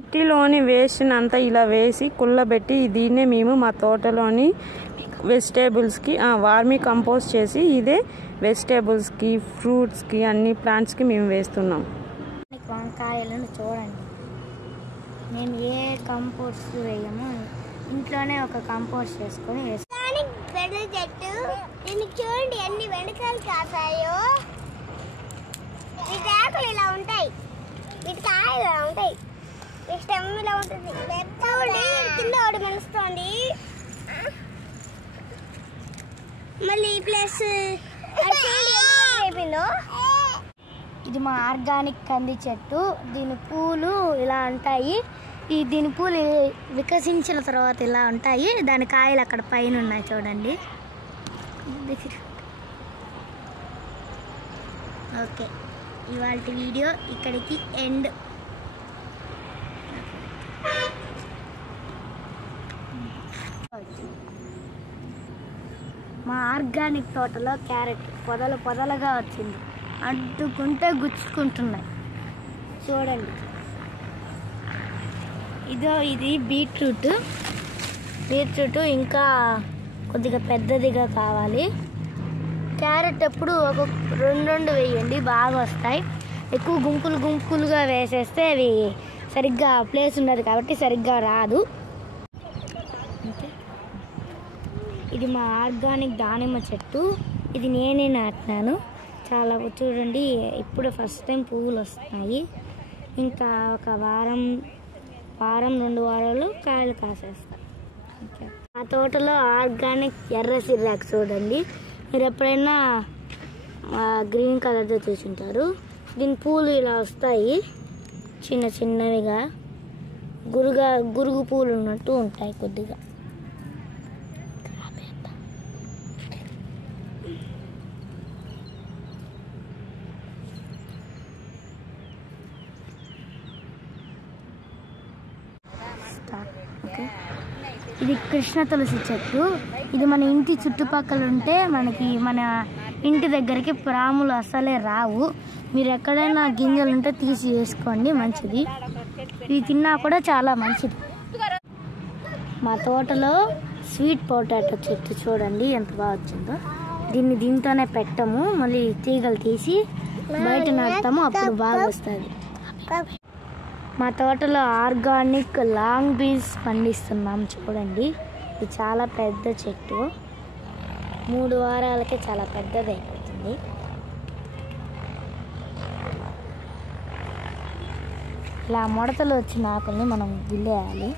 ఇంటిలోని వేస్ట్ అంతా ఇలా వేసి కుళ్ళబెట్టి దీన్నే మేము మా తోటలోని వెజిటేబుల్స్కి వార్మీ కంపోస్ట్ చేసి ఇదే వెజిటేబుల్స్కి ఫ్రూట్స్కి అన్ని ప్లాంట్స్కి మేము వేస్తున్నాం. వంకాయలను చూడండి, నేను ఏ కంపోస్ట్ వేయము, ఇంట్లోనే ఒక కంపోస్ట్ చేసుకొని చెట్టు దీనికి చూడండి ఎన్ని వెనకాలు కాసాయో. వీటి ఆకులు ఇలా ఉంటాయి, వీటి కాయలు ఇలా ఉంటాయి, వీటి స్టెమ్ ఇలా ఉంటుంది. కింద ఒకటి మెలుస్తుంది. మళ్ళీ ప్లస్ అయిపోయిందో. ఇది మా ఆర్గానిక్ కంది చెట్టు. దీని పూలు ఇలా ఉంటాయి. దీని పూలు వికసించిన తర్వాత ఇలా ఉంటాయి. దాని కాయలు అక్కడ పైన ఉన్నాయి చూడండి. ఓకే, ఇవాళ వీడియో ఇక్కడికి ఎండ్. మా ఆర్గానిక్ తోటలో క్యారెట్ పొదలుగా వచ్చింది. అడ్డుకుంటే గుచ్చుకుంటున్నాయి చూడండి. ఇది బీట్రూట్ ఇంకా కొద్దిగా పెద్దదిగా కావాలి. క్యారెట్ ఎప్పుడు ఒక రెండు వేయండి, బాగా వస్తాయి. ఎక్కువ గుంపులుగా వేసేస్తే అవి సరిగ్గా ప్లేస్ ఉండదు కాబట్టి సరిగ్గా రాదు. ఇది మా ఆర్గానిక్ దానిమ్మ చెట్టు. ఇది నేనే నాటినాను. చాలా చూడండి, ఇప్పుడు ఫస్ట్ టైం పువ్వులు వస్తున్నాయి. ఇంకా ఒక వారం 2 వారాలు కాయలు కాసేస్తాయి. ఆ తోటలో ఆర్గానిక్ ఎర్ర సిర్రాకు చూడండి, మీరు ఎప్పుడైనా గ్రీన్ కలర్తో చూసుంటారు. దీని పూలు ఇలా వస్తాయి, చిన్నవిగా గురుగు పూలు ఉన్నట్టు ఉంటాయి కొద్దిగా. ఇది కృష్ణ తులసి చెట్టు. ఇది మన ఇంటి చుట్టుపక్కల ఉంటే మన ఇంటి దగ్గరికి పాములు అసలే రావు. మీరు ఎక్కడైనా గింజలు ఉంటే తీసి వేసుకోండి, మంచిది. ఇవి తిన్నా కూడా చాలా మంచిది. మా తోటలో స్వీట్ పొటాటో చెట్టు చూడండి ఎంత బాగా వచ్చిందో. దీంతోనే పెట్టము, మళ్ళీ తీగలు తీసి బయట నాటుతాము, అప్పుడు బాగా వస్తుంది. మా తోటలో ఆర్గానిక్ లాంగ్ బీన్స్ పండిస్తున్నాం చూడండి. ఇది చాలా పెద్ద చెట్టు, 3 వారాలకే చాలా పెద్దది అయిపోతుంది. ఇలా ముడతలు వచ్చిన ఆకుల్ని మనం గిల్లేయాలి.